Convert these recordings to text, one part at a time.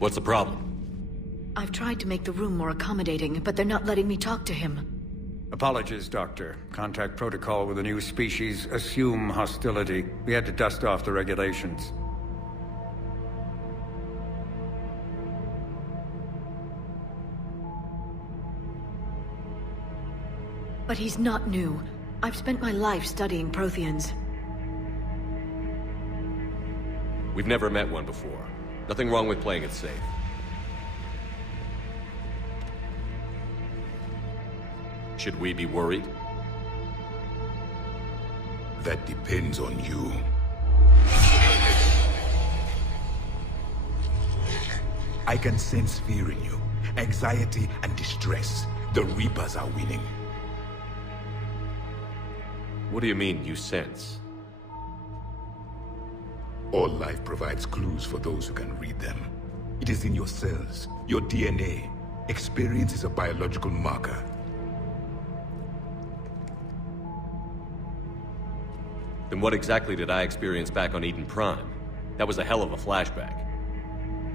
What's the problem? I've tried to make the room more accommodating, but they're not letting me talk to him. Apologies, Doctor. Contact protocol with a new species. Assume hostility. We had to dust off the regulations. But he's not new. I've spent my life studying Protheans. We've never met one before. Nothing wrong with playing it safe. Should we be worried? That depends on you. I can sense fear in you. Anxiety and distress. The Reapers are winning. What do you mean, you sense? All life provides clues for those who can read them. It is in your cells, your DNA. Experience is a biological marker. Then what exactly did I experience back on Eden Prime? That was a hell of a flashback.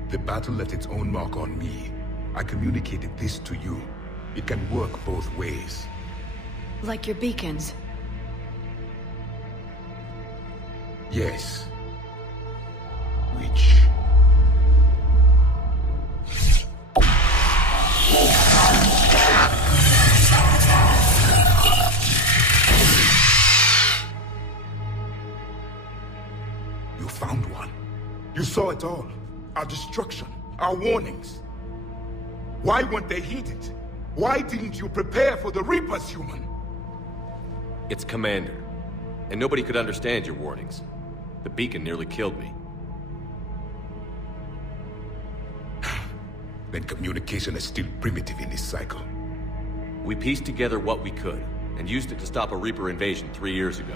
The battle left its own mark on me. I communicated this to you. It can work both ways. Like your beacons. Yes. Which... You found one. You saw it all. Our destruction, our warnings. Why weren't they heeded? Why didn't you prepare for the Reapers, human? It's Commander. And nobody could understand your warnings. The beacon nearly killed me. Then communication is still primitive in this cycle. We pieced together what we could, and used it to stop a Reaper invasion 3 years ago.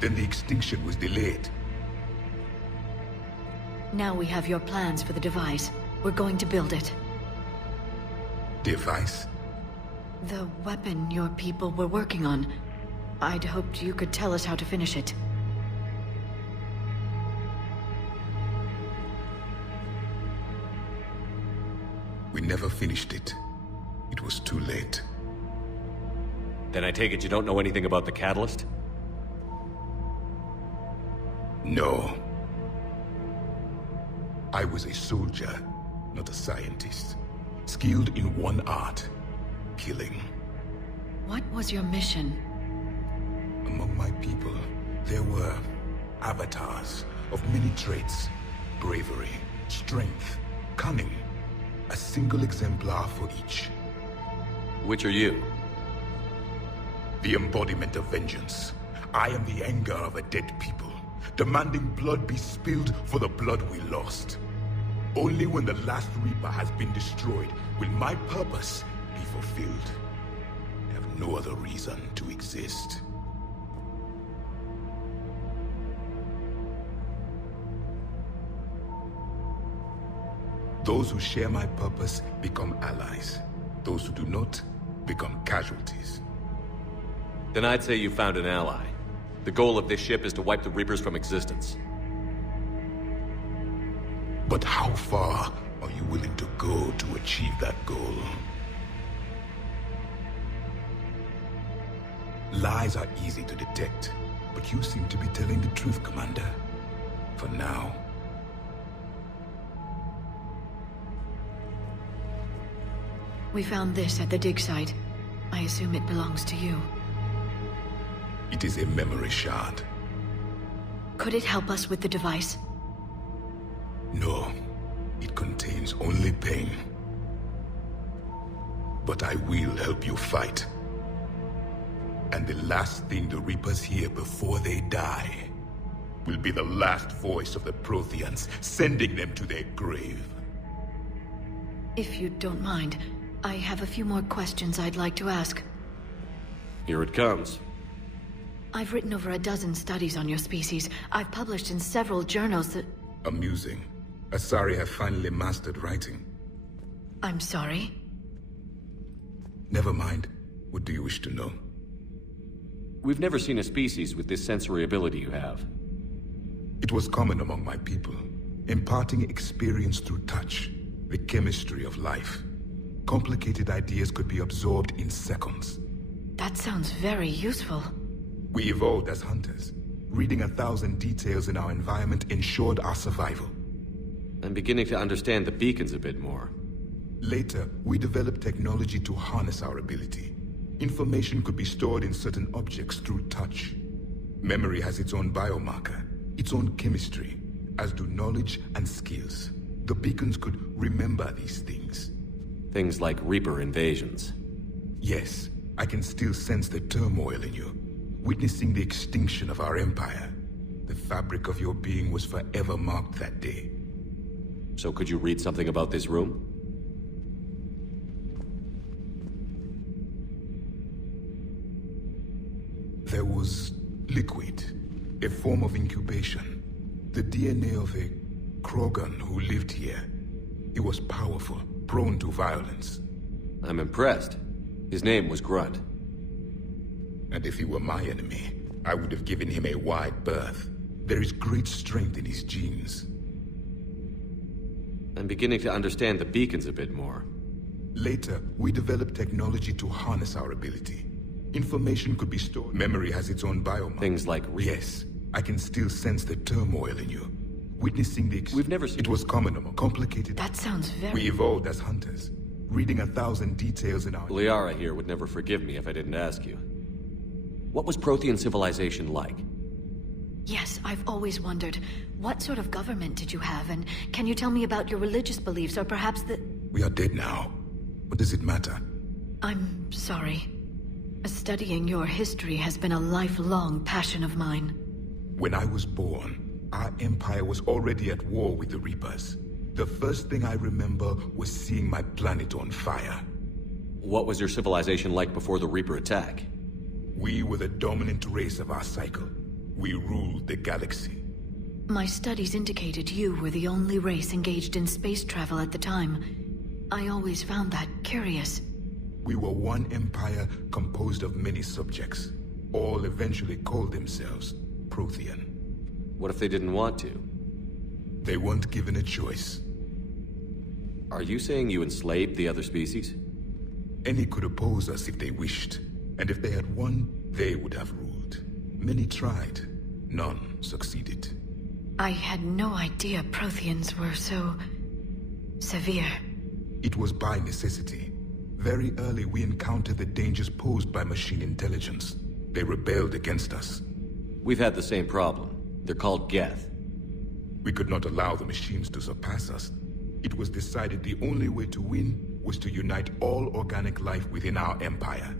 Then the extinction was delayed. Now we have your plans for the device. We're going to build it. Device? The weapon your people were working on. I'd hoped you could tell us how to finish it. We never finished it. It was too late. Then I take it you don't know anything about the catalyst? No. I was a soldier, not a scientist. Skilled in one art, killing. What was your mission? Among my people, there were avatars of many traits. Bravery, strength, cunning. A single exemplar for each. Which are you? The embodiment of vengeance. I am the anger of a dead people, demanding blood be spilled for the blood we lost. Only when the last Reaper has been destroyed will my purpose be fulfilled. I have no other reason to exist. Those who share my purpose become allies. Those who do not become casualties. Then I'd say you found an ally. The goal of this ship is to wipe the Reapers from existence. But how far are you willing to go to achieve that goal? Lies are easy to detect, but you seem to be telling the truth, Commander. For now. We found this at the dig site. I assume it belongs to you. It is a memory shard. Could it help us with the device? No. It contains only pain. But I will help you fight. And the last thing the Reapers hear before they die will be the last voice of the Protheans, sending them to their grave. If you don't mind, I have a few more questions I'd like to ask. Here it comes. I've written over a dozen studies on your species. I've published in several journals that... Amusing. Asari have finally mastered writing. I'm sorry? Never mind. What do you wish to know? We've never seen a species with this sensory ability you have. It was common among my people. imparting experience through touch, the chemistry of life. Complicated ideas could be absorbed in seconds. That sounds very useful. We evolved as hunters. Reading 1,000 details in our environment ensured our survival. I'm beginning to understand the beacons a bit more. Later, we developed technology to harness our ability. Information could be stored in certain objects through touch. Memory has its own biomarker, its own chemistry, as do knowledge and skills. The beacons could remember these things. Things like Reaper invasions. Yes, I can still sense the turmoil in you, witnessing the extinction of our empire. The fabric of your being was forever marked that day. So could you read something about this room? There was liquid, a form of incubation. The DNA of a Krogan who lived here. He was powerful, prone to violence. I'm impressed. His name was Grunt. And if he were my enemy, I would have given him a wide berth. There is great strength in his genes. I'm beginning to understand the beacons a bit more. Later, we developed technology to harness our ability. Information could be stored. Memory has its own biomarker. Things like Yes, I can still sense the turmoil in you. Witnessing the We've never seen... It was common, complicated. That sounds very... We evolved as hunters, reading 1,000 details in our... Liara here would never forgive me if I didn't ask you. What was Prothean civilization like? Yes, I've always wondered, what sort of government did you have, and can you tell me about your religious beliefs, or perhaps the... We are dead now. What does it matter? I'm sorry. Studying your history has been a lifelong passion of mine. When I was born, our empire was already at war with the Reapers. The first thing I remember was seeing my planet on fire. What was your civilization like before the Reaper attack? We were the dominant race of our cycle. We ruled the galaxy. My studies indicated you were the only race engaged in space travel at the time. I always found that curious. We were one empire composed of many subjects. All eventually called themselves Prothean. What if they didn't want to? They weren't given a choice. Are you saying you enslaved the other species? Any could oppose us if they wished. And if they had won, they would have ruled. Many tried. None succeeded. I had no idea Protheans were so... severe. It was by necessity. Very early we encountered the dangers posed by machine intelligence. They rebelled against us. We've had the same problem. They're called Geth. We could not allow the machines to surpass us. It was decided the only way to win was to unite all organic life within our empire.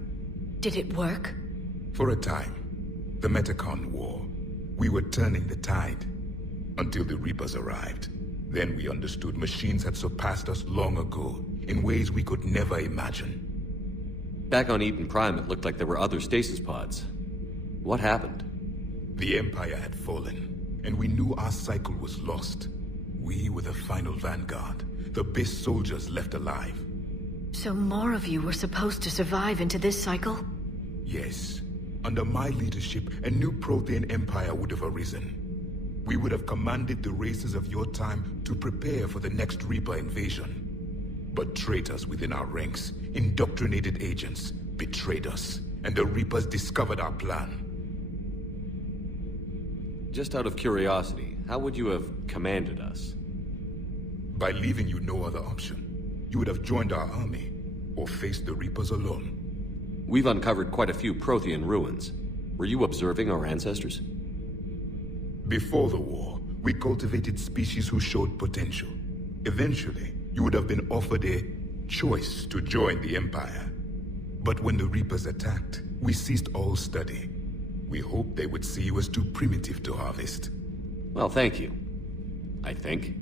Did it work? For a time. The Metacon War. We were turning the tide. Until the Reapers arrived. Then we understood machines had surpassed us long ago, in ways we could never imagine. Back on Eden Prime, it looked like there were other stasis pods. What happened? The Empire had fallen, and we knew our cycle was lost. We were the final vanguard, the best soldiers left alive. So more of you were supposed to survive into this cycle? Yes. Under my leadership, a new Prothean empire would have arisen. We would have commanded the races of your time to prepare for the next Reaper invasion. But traitors within our ranks, indoctrinated agents, betrayed us, and the Reapers discovered our plan. Just out of curiosity, how would you have commanded us? By leaving you no other option. You would have joined our army, or faced the Reapers alone. We've uncovered quite a few Prothean ruins. Were you observing our ancestors? Before the war, we cultivated species who showed potential. Eventually, you would have been offered a choice to join the Empire. But when the Reapers attacked, we ceased all study. We hoped they would see you as too primitive to harvest. Well, thank you. I think.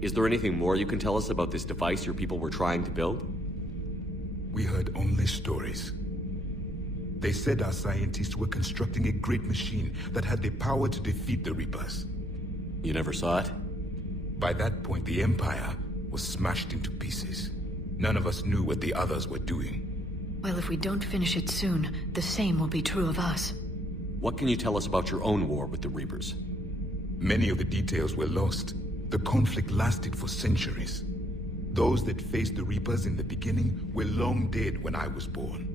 Is there anything more you can tell us about this device your people were trying to build? We heard only stories. They said our scientists were constructing a great machine that had the power to defeat the Reapers. You never saw it? By that point, the Empire was smashed into pieces. None of us knew what the others were doing. Well, if we don't finish it soon, the same will be true of us. What can you tell us about your own war with the Reapers? Many of the details were lost. The conflict lasted for centuries. Those that faced the Reapers in the beginning were long dead when I was born.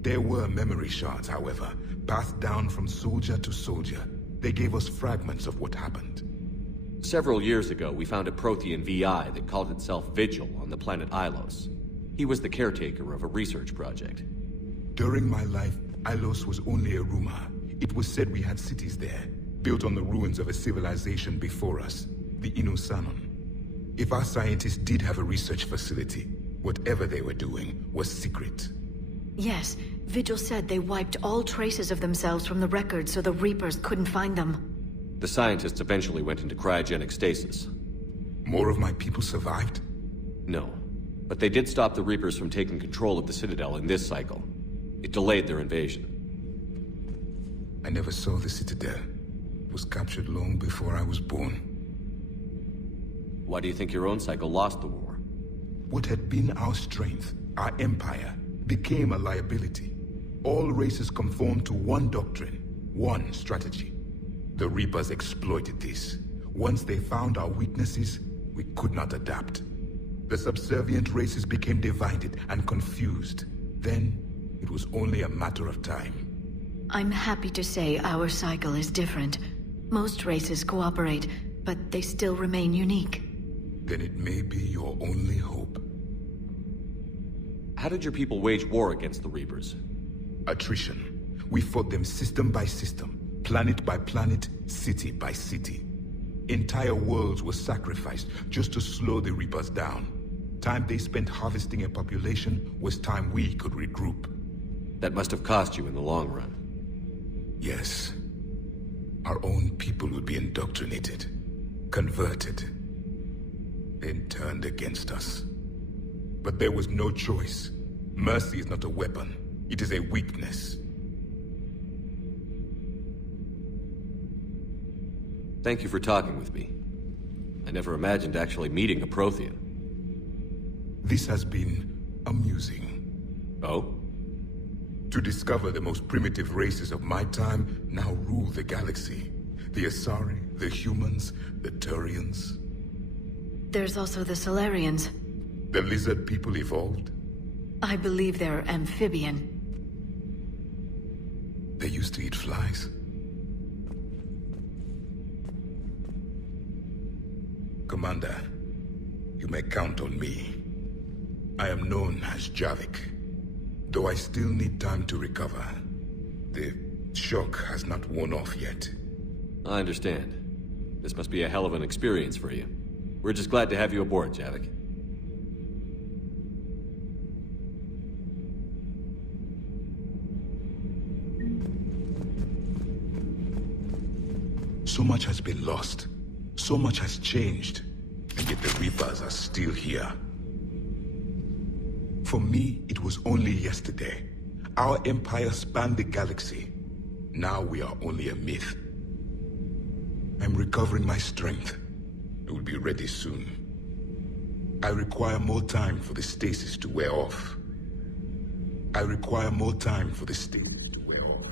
There were memory shards, however, passed down from soldier to soldier. They gave us fragments of what happened. Several years ago, we found a Prothean VI that called itself Vigil on the planet Ilos. He was the caretaker of a research project. During my life, Ilos was only a rumor. It was said we had cities there, built on the ruins of a civilization before us, the Inusanon. If our scientists did have a research facility, whatever they were doing was secret. Yes, Vigil said they wiped all traces of themselves from the records so the Reapers couldn't find them. The scientists eventually went into cryogenic stasis. More of my people survived? No, but they did stop the Reapers from taking control of the Citadel in this cycle. It delayed their invasion. I never saw the Citadel. It was captured long before I was born. Why do you think your own cycle lost the war? What had been our strength, our empire, became a liability. All races conformed to one doctrine, one strategy. The Reapers exploited this. Once they found our weaknesses, we could not adapt. The subservient races became divided and confused. Then, it was only a matter of time. I'm happy to say our cycle is different. Most races cooperate, but they still remain unique. Then it may be your only hope. How did your people wage war against the Reapers? Attrition. We fought them system by system, planet by planet, city by city. Entire worlds were sacrificed just to slow the Reapers down. Time they spent harvesting a population was time we could regroup. That must have cost you in the long run. Yes. Our own people would be indoctrinated, converted, then turned against us. But there was no choice. Mercy is not a weapon. It is a weakness. Thank you for talking with me. I never imagined actually meeting a Prothean. This has been amusing. Oh? To discover the most primitive races of my time now rule the galaxy. The Asari, the humans, the Turians. There's also the Solarians. The lizard people evolved. I believe they're amphibian. They used to eat flies. Commander, you may count on me. I am known as Javik, though I still need time to recover. The shock has not worn off yet. I understand. This must be a hell of an experience for you. We're just glad to have you aboard, Javik. So much has been lost. So much has changed. And yet the Reapers are still here. For me, it was only yesterday. Our empire spanned the galaxy. Now we are only a myth. I'm recovering my strength. I will be ready soon. I require more time for the stasis to wear off. I require more time for the stasis to wear off.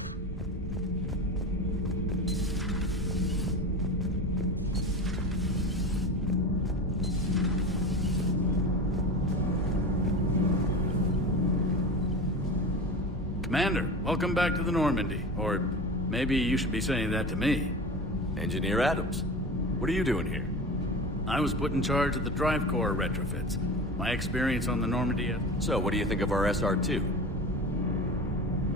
Commander, welcome back to the Normandy. Or maybe you should be saying that to me. Engineer Adams, what are you doing here? I was put in charge of the drive core retrofits. My experience on the Normandy... So, what do you think of our SR-2?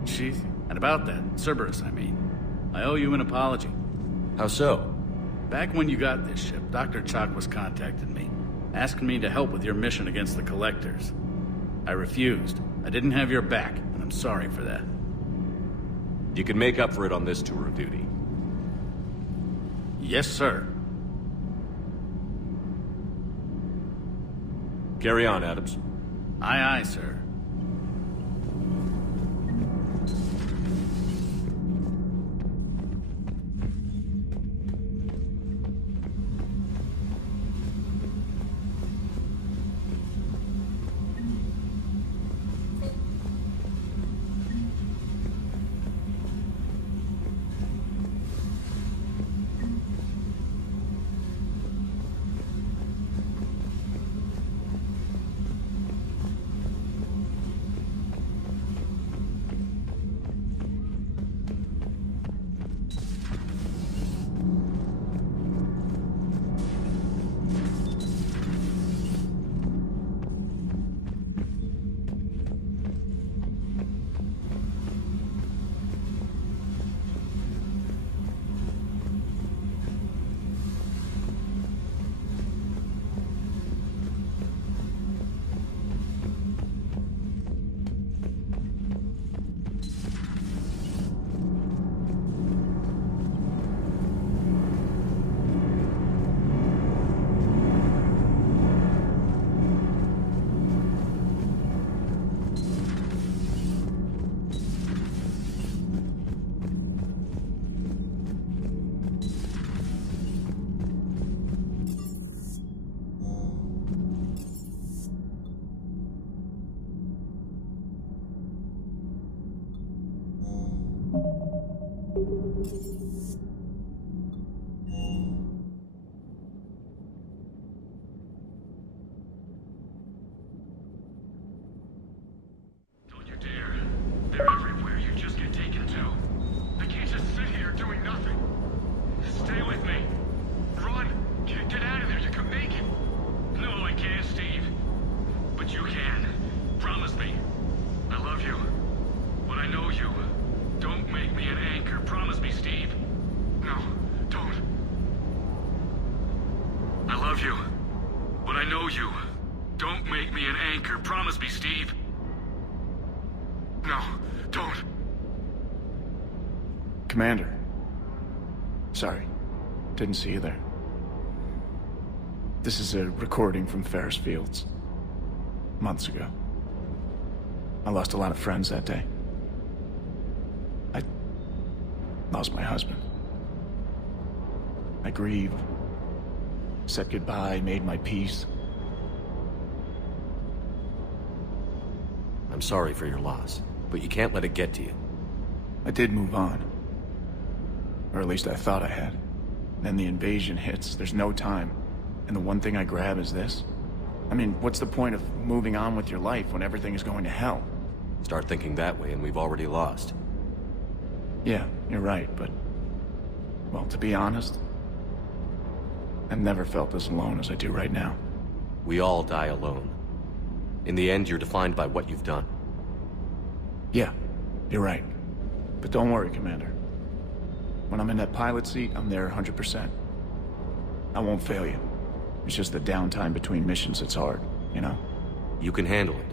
Chief, and about that, Cerberus, I mean. I owe you an apology. How so? Back when you got this ship, Dr. Chakwas contacted me, asking me to help with your mission against the Collectors. I refused. I didn't have your back, and I'm sorry for that. You can make up for it on this tour of duty. Yes, sir. Carry on, Adams. Aye, aye, sir. Don't you dare. They're everywhere. You just get taken to. I can't just sit here doing nothing. Stay with me. Run. Get out of there. You can make it. No, I can't, Steve. But you can. Promise me. I love you. But I know you. Don't make me an anchor. Promise me, Steve. No, don't. I love you. But I know you. Don't make me an anchor. Promise me, Steve. No, don't. Commander. Sorry. Didn't see you there. This is a recording from Ferris Fields. Months ago. I lost a lot of friends that day. I lost my husband. I grieved. Said goodbye, made my peace. I'm sorry for your loss, but you can't let it get to you. I did move on. Or at least I thought I had. Then the invasion hits, there's no time. And the one thing I grab is this? I mean, what's the point of moving on with your life when everything is going to hell? Start thinking that way and we've already lost. Yeah, you're right, but... well, to be honest, I've never felt as alone as I do right now. We all die alone. In the end, you're defined by what you've done. Yeah, you're right. But don't worry, Commander. When I'm in that pilot seat, I'm there 100%. I won't fail you. It's just the downtime between missions that's hard, you know? You can handle it.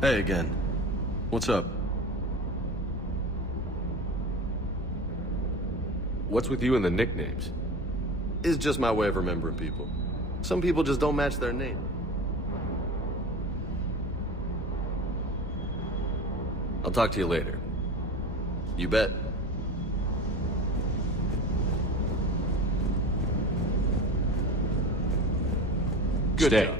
Hey again. What's up? What's with you and the nicknames? It's just my way of remembering people. Some people just don't match their name. I'll talk to you later. You bet. Good Stay. job.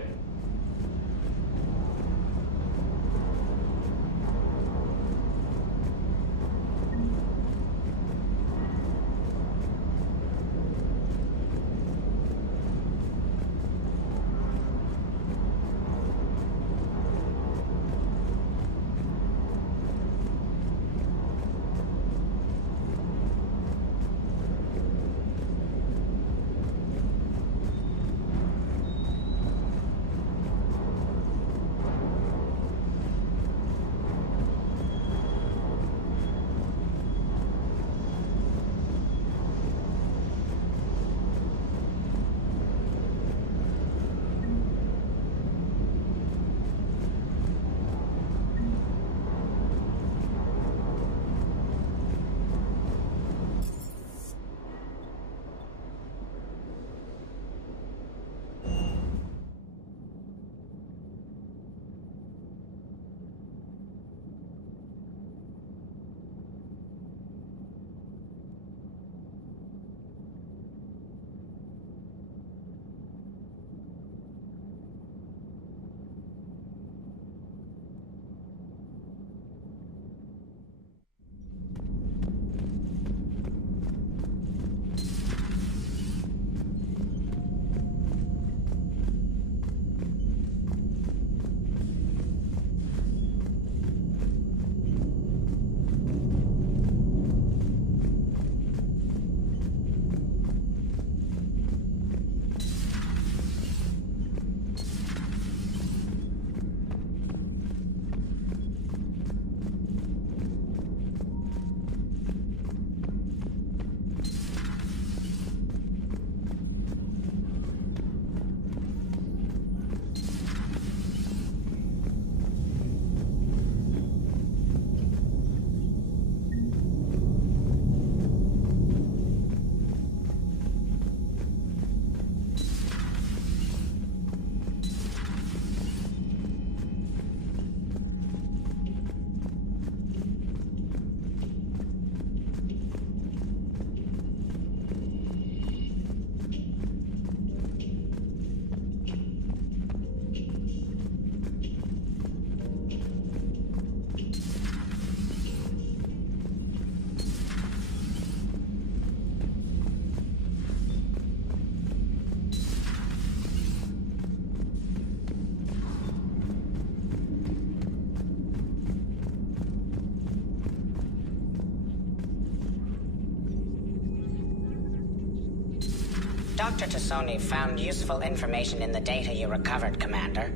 Dr. Tassoni found useful information in the data you recovered, Commander.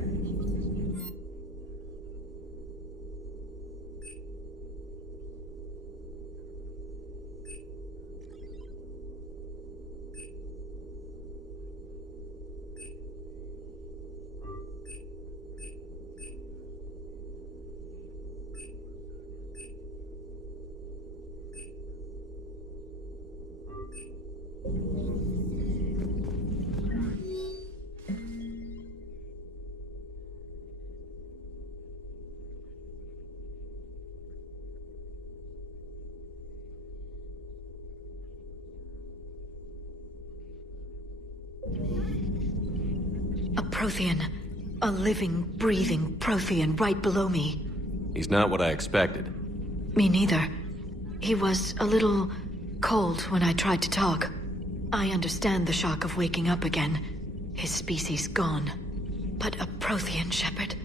A Prothean. A living, breathing Prothean right below me. He's not what I expected. Me neither. He was a little cold when I tried to talk. I understand the shock of waking up again. His species gone. But a Prothean, Shepard.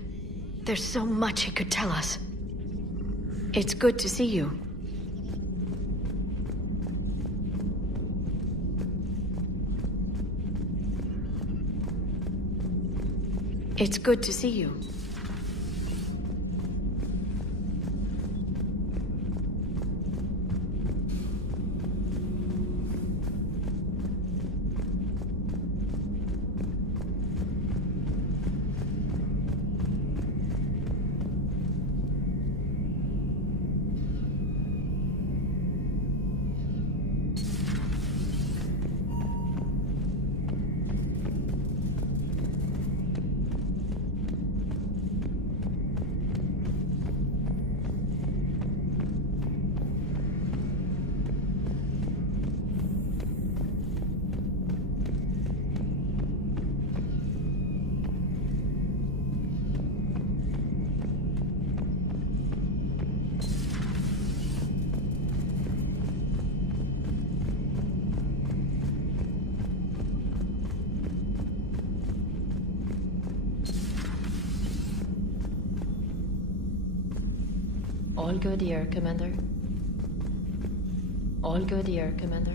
There's so much he could tell us. It's good to see you. It's good to see you. All good here, Commander. All good here, Commander.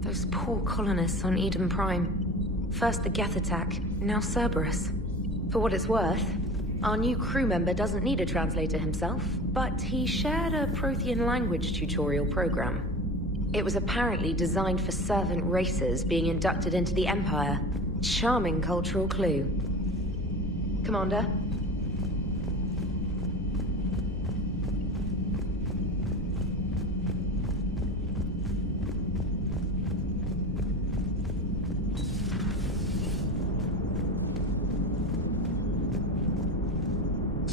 Those poor colonists on Eden Prime. First the Geth attack, now Cerberus. For what it's worth, our new crew member doesn't need a translator himself, but he shared a Prothean language tutorial program. It was apparently designed for servant races being inducted into the Empire. Charming cultural clue. Commander?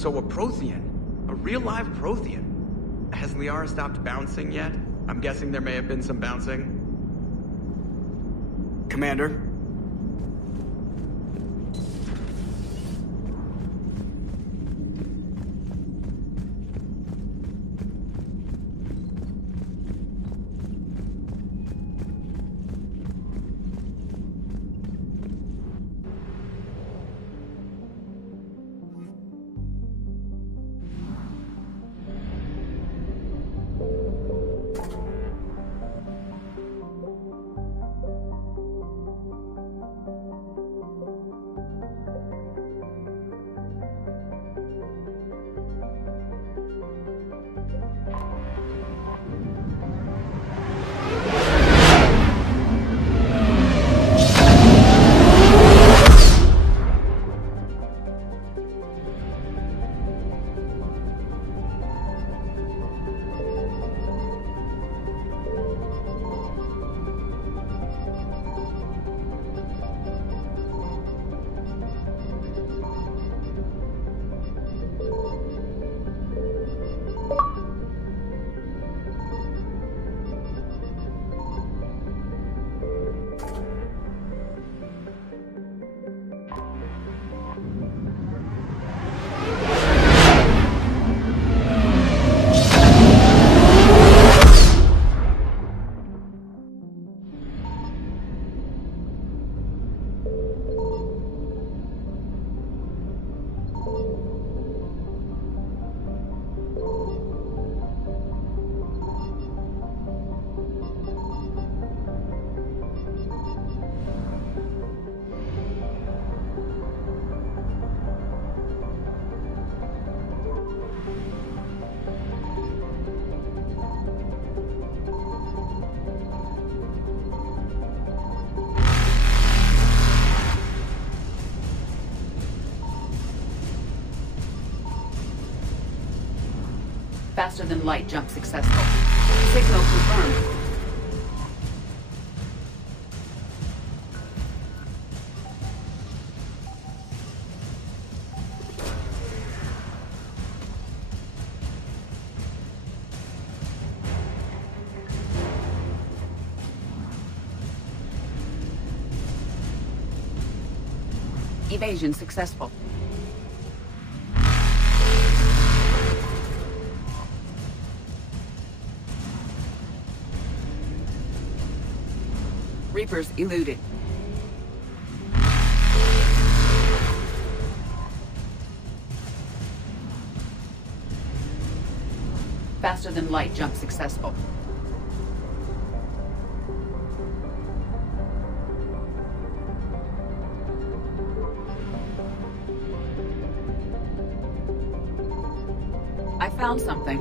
So a Prothean. A real live Prothean. Has Liara stopped bouncing yet? I'm guessing there may have been some bouncing. Commander? Faster than light jump successful. Signal confirmed. Evasion successful. Reapers eluded. Faster than light jump successful. I found something.